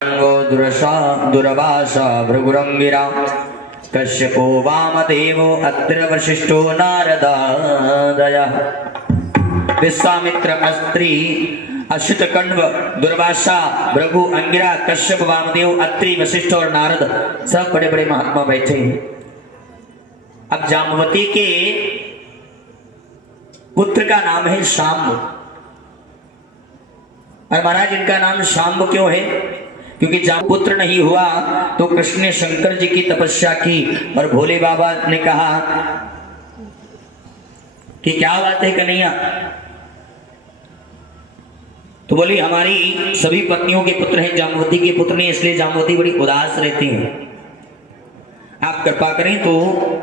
दुर्वासा भृगुरंगिरा कश्यपो वामदेवो अत्र वशिष्ठो नारदादयः विश्वामित्र अस्त्री अश्वित कण्व दुर्वासा भृगु अंगिरा कश्यप वामदेव अत्रि वशिष्ठ और नारद सब बड़े बड़े महात्मा बैठे हैं। अब जाम्बवती के पुत्र का नाम है शाम्ब। और महाराज इनका नाम शाम्ब क्यों है? क्योंकि जब पुत्र नहीं हुआ तो कृष्ण ने शंकर जी की तपस्या की और भोले बाबा ने कहा कि क्या बात है कन्हैया? तो बोली हमारी सभी पत्नियों के पुत्र हैं, जाम्बवती के पुत्र नहीं, इसलिए जाम्बवती बड़ी उदास रहती हैं। आप कृपा करें तो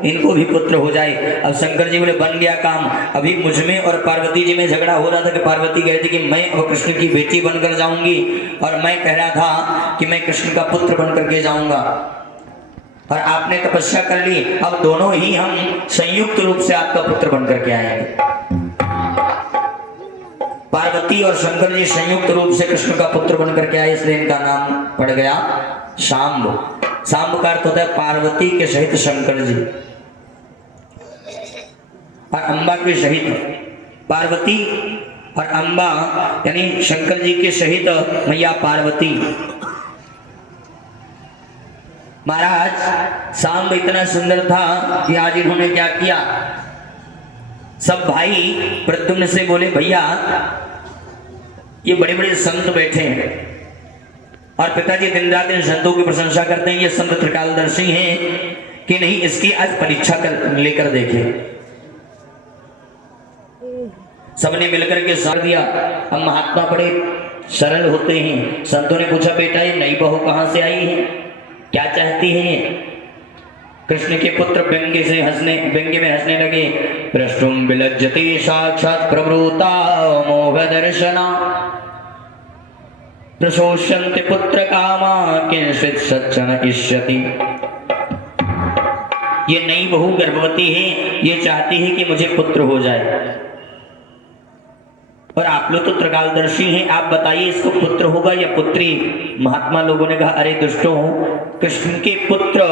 इनको भी पुत्र हो जाए। अब शंकर जी बोले बन गया काम। अभी मुझ में और पार्वती जी में झगड़ा हो रहा था कि पार्वती कह रही थी कि मैं और कृष्ण की बेटी बनकर जाऊंगी और मैं कह रहा था कि मैं कृष्ण का पुत्र बनकर के जाऊंगा। और आपने तपस्या कर ली, अब दोनों ही हम संयुक्त रूप से आपका पुत्र बनकर के आएंगे। पार्वती और शंकर जी संयुक्त रूप से कृष्ण का पुत्र बनकर के आए, इसलिए इनका नाम पड़ गया शाम्ब। शाम्ब का अर्थ होता है पार्वती के सहित शंकर जी और अम्बा के सहित पार्वती और अम्बा यानी शंकर जी के सहित मैया पार्वती। महाराज शाम्ब इतना सुंदर था कि आज इन्होंने क्या किया, सब भाई प्रद्युम्न से बोले भैया ये बड़े बड़े संत बैठे हैं और पिताजी दिन रात इन संतों की प्रशंसा करते हैं, ये संत त्रिकालदर्शी हैं कि नहीं, इसकी आज परीक्षा कर लेकर देखे। सबने मिलकर के साथ दिया। अब महात्मा बड़े सरल होते हैं। संतों ने पूछा बेटा ये नई बहू कहां से आई है, क्या चाहती है? कृष्ण के पुत्र व्यंग्य में हंसने लगे। प्रष्टुम विलज्जति साक्षात प्रवृता मोह दर्शना प्रशोष्यन्ति पुत्र कामा किंचित् सच्चन इष्यति। ये नई बहू गर्भवती है, ये चाहती है कि मुझे पुत्र हो जाए और आप लोग तो त्रिकालदर्शी हैं, आप बताइए इसको पुत्र होगा या पुत्री? महात्मा लोगों ने कहा अरे दुष्टों, कृष्ण के पुत्र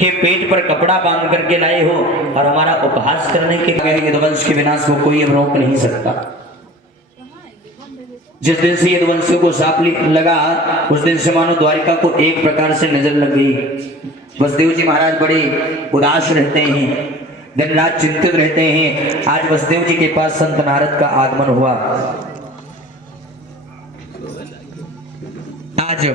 के पेट पर कपड़ा बांध करके लाए हो और हमारा उपहास करने के यदुवंश के विनाश को कोई रोक नहीं सकता। जिस दिन से यदुवंशियों को शाप लगा उस दिन से मानो द्वारिका को एक प्रकार से नजर लग गई। वसुदेव जी महाराज बड़े उदास रहते हैं, दिन रात चिंतित रहते हैं। आज वसुदेव जी के पास संत नारद का आगमन हुआ। आज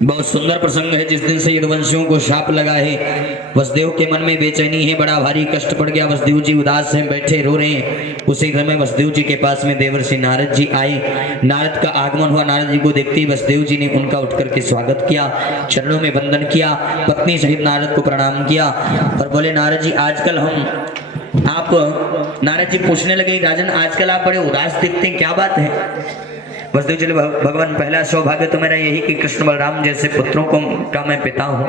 बहुत सुंदर प्रसंग है। जिस दिन से यदुवंशियों को शाप लगा है वसुदेव के मन में बेचैनी है, बड़ा भारी कष्ट पड़ गया। वसुदेव जी उदास हैं, बैठे रो रहे हैं। उसी समय वसुदेव जी के पास में देवर्षि नारद जी आए। नारद का आगमन हुआ। नारद जी को देखते ही वसुदेव जी ने उनका उठ करके स्वागत किया, चरणों में वंदन किया, पत्नी सहित नारद को प्रणाम किया और बोले नारद जी आजकल नारद जी पूछने लगे राजन आजकल आप बड़े उदास दिखते हैं, क्या बात है? वसुदेव जी भगवान पहला सौभाग्य तो मेरा यही कि कृष्ण बलराम जैसे पुत्रों का मैं पिता हूँ।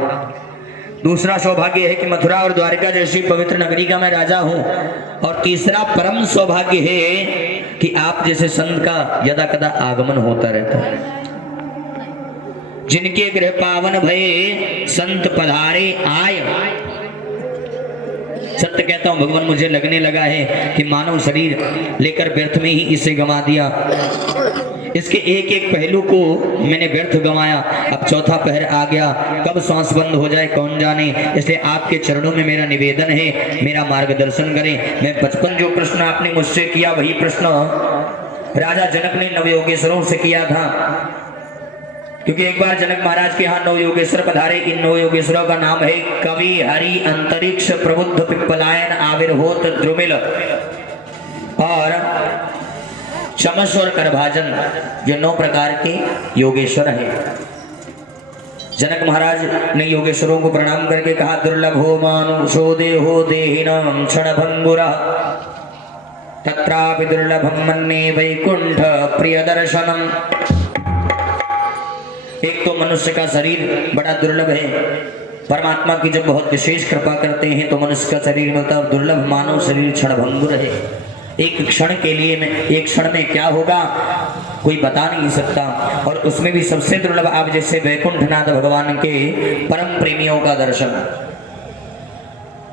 दूसरा सौभाग्य है कि मथुरा और द्वारिका जैसी पवित्र नगरी का मैं राजा हूँ। और तीसरा परम सौभाग्य है कि आप जैसे संत का यदा कदा आगमन होता रहता है। जिनके गृह पावन भये संत पधारे आय। सत्य कहता हूं भगवान मुझे लगने लगा है कि मानव शरीर लेकर व्यर्थ में ही इसे गंवा दिया। इसके एक एक पहलू को मैंने व्यर्थ गंवाया। अब चौथा पहर आ गया, कब सांस बंद हो जाए कौन जाने। इसलिए आपके चरणों में मेरा निवेदन है, मेरा मार्गदर्शन करें। मैं बचपन जो प्रश्न आपने मुझसे किया वही प्रश्न राजा जनक ने नवयोगेश्वरों से किया था। क्योंकि एक बार जनक महाराज के यहाँ 9 योगेश्वर पधारे। इन 9 योगेश्वरों का नाम है कवि, हरि, अंतरिक्ष, प्रबुद्ध, पिप्पलायन, आविर्भूत, द्रुमिल और चमस और करभाजन। ये 9 प्रकार के योगेश्वर हैं। जनक महाराज ने योगेश्वरों को प्रणाम करके कहा दुर्लभो मानुषो देहो देहिनां क्षणभंगुरः तत्रापि दुर्लभं मन्ये वैकुंठ प्रियदर्शनम्। एक तो मनुष्य का शरीर बड़ा दुर्लभ है। परमात्मा की जब बहुत विशेष कृपा करते हैं तो मनुष्य का शरीर मिलता है। दुर्लभ मानव शरीर क्षणभंगुर है। एक क्षण के लिए एक क्षण में क्या होगा कोई बता नहीं सकता। और उसमें भी सबसे दुर्लभ आप जैसे वैकुंठनाथ भगवान के परम प्रेमियों का दर्शन।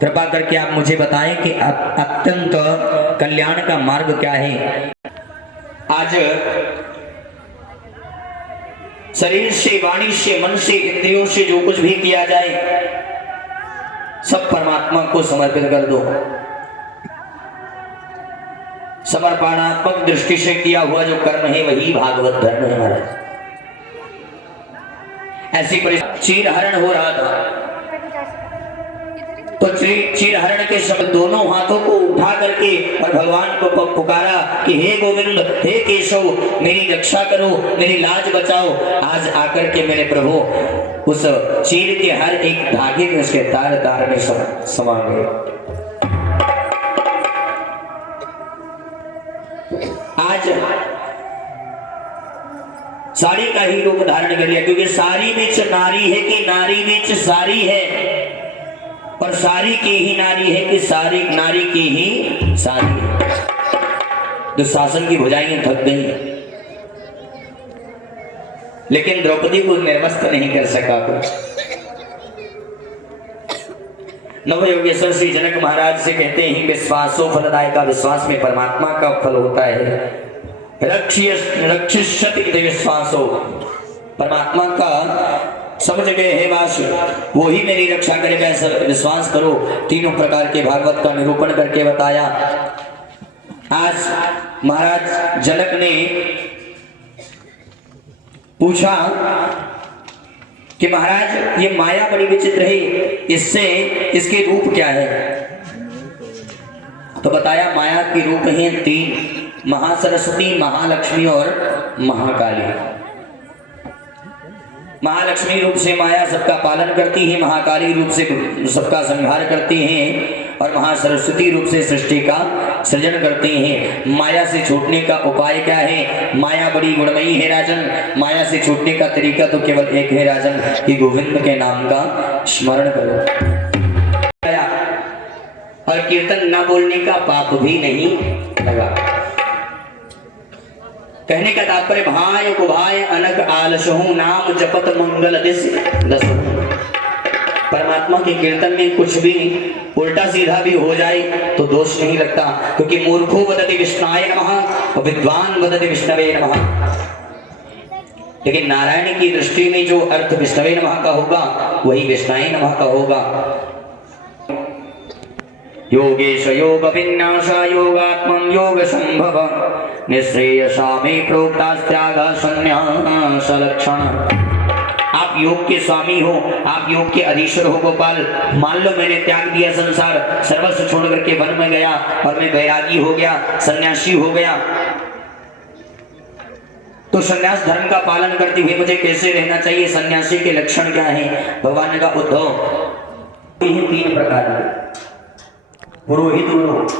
कृपा करके आप मुझे बताएं कि अत्यंत कल्याण का मार्ग क्या है। आज शरीर से, वाणी से, मन से, इंद्रियों से जो कुछ भी किया जाए सब परमात्मा को समर्पित कर दो। समर्पणात्मक दृष्टि से किया हुआ जो कर्म है वही भागवत धर्म है महाराज। ऐसी परिस्थिति चीरहरण हो रहा था तो चीरहरण के समय दोनों हाथों को उठा करके और भगवान को पुकारा कि हे गोविंद, हे केशव, मेरी रक्षा करो, मेरी लाज बचाओ। आज आकर के मेरे प्रभु उस चीर के हर एक धागे में उसके तार तार में समा गए। आज साड़ी का ही रूप धारण कर लिया, क्योंकि सारी बीच नारी है कि नारी बीच सारी है, और सारी की ही नारी है कि सारी नारी की ही सारी है। दुशासन की भुजाएं थक गई, लेकिन द्रौपदी को निर्वस्त्र नहीं कर सका कुछ। नवयोगेश्वर श्री जनक महाराज से कहते हैं, विश्वासो फलदाय का, विश्वास में परमात्मा का फल होता है। रक्षिष्यति विश्वासो, परमात्मा का समझ गए हे वास, वो ही मेरी रक्षा करे, वैसा विश्वास करो। तीनों प्रकार के भागवत का निरूपण करके बताया। आज महाराज जनक ने पूछा कि महाराज ये माया बड़ी विचित्र है, इससे इसके रूप क्या है? तो बताया माया के रूप हैं तीन, महासरस्वती, महालक्ष्मी और महाकाली। महालक्ष्मी रूप से माया सबका पालन करती है, महाकाली रूप से सबका संहार करती हैं, और महासरस्वती रूप से सृष्टि का सृजन करती हैं। माया से छूटने का उपाय क्या है? माया बड़ी गुणमयी है राजन। माया से छूटने का तरीका तो केवल एक है राजन, कि गोविंद के नाम का स्मरण करो। और कीर्तन न बोलने का पाप भी नहीं लगा। कहने का तात्पर्य भाय को भाय अनक आलसहु, नाम जपत मंगल दिस दस। परमात्मा के कीर्तन में कुछ भी उल्टा सीधा भी हो जाए तो दोष नहीं लगता, क्योंकि मूर्खो वदति विष्णाय नमः, विद्वान वदति विष्णवे नमः। लेकिन नारायण की दृष्टि में जो अर्थ विष्णवे नमः का होगा वही विष्णाय नमः का होगा। योगेश योग विन्यास योगात्मं योग संभव, निःश्रेयसा में प्रोक्तास्त्याग संन्यास लक्षण। आप योग के स्वामी हो, आप योग के अधीश्वर हो गोपाल। मान लो मैंने त्याग दिया संसार, सर्वस्व छोड़ करके वन में गया और मैं बैरागी हो गया, सन्यासी हो गया, तो सन्यास धर्म का पालन करते हुए मुझे कैसे रहना चाहिए? सन्यासी के लक्षण क्या हैं? भगवान ने कहा उद्धव, तीन प्रकार के पुरोहित लोग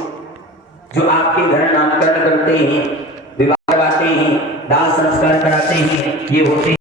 जो आपके घर नामकरण करते हैं, विवाह करवाते हैं, दाह संस्कार कराते हैं, ये होते हैं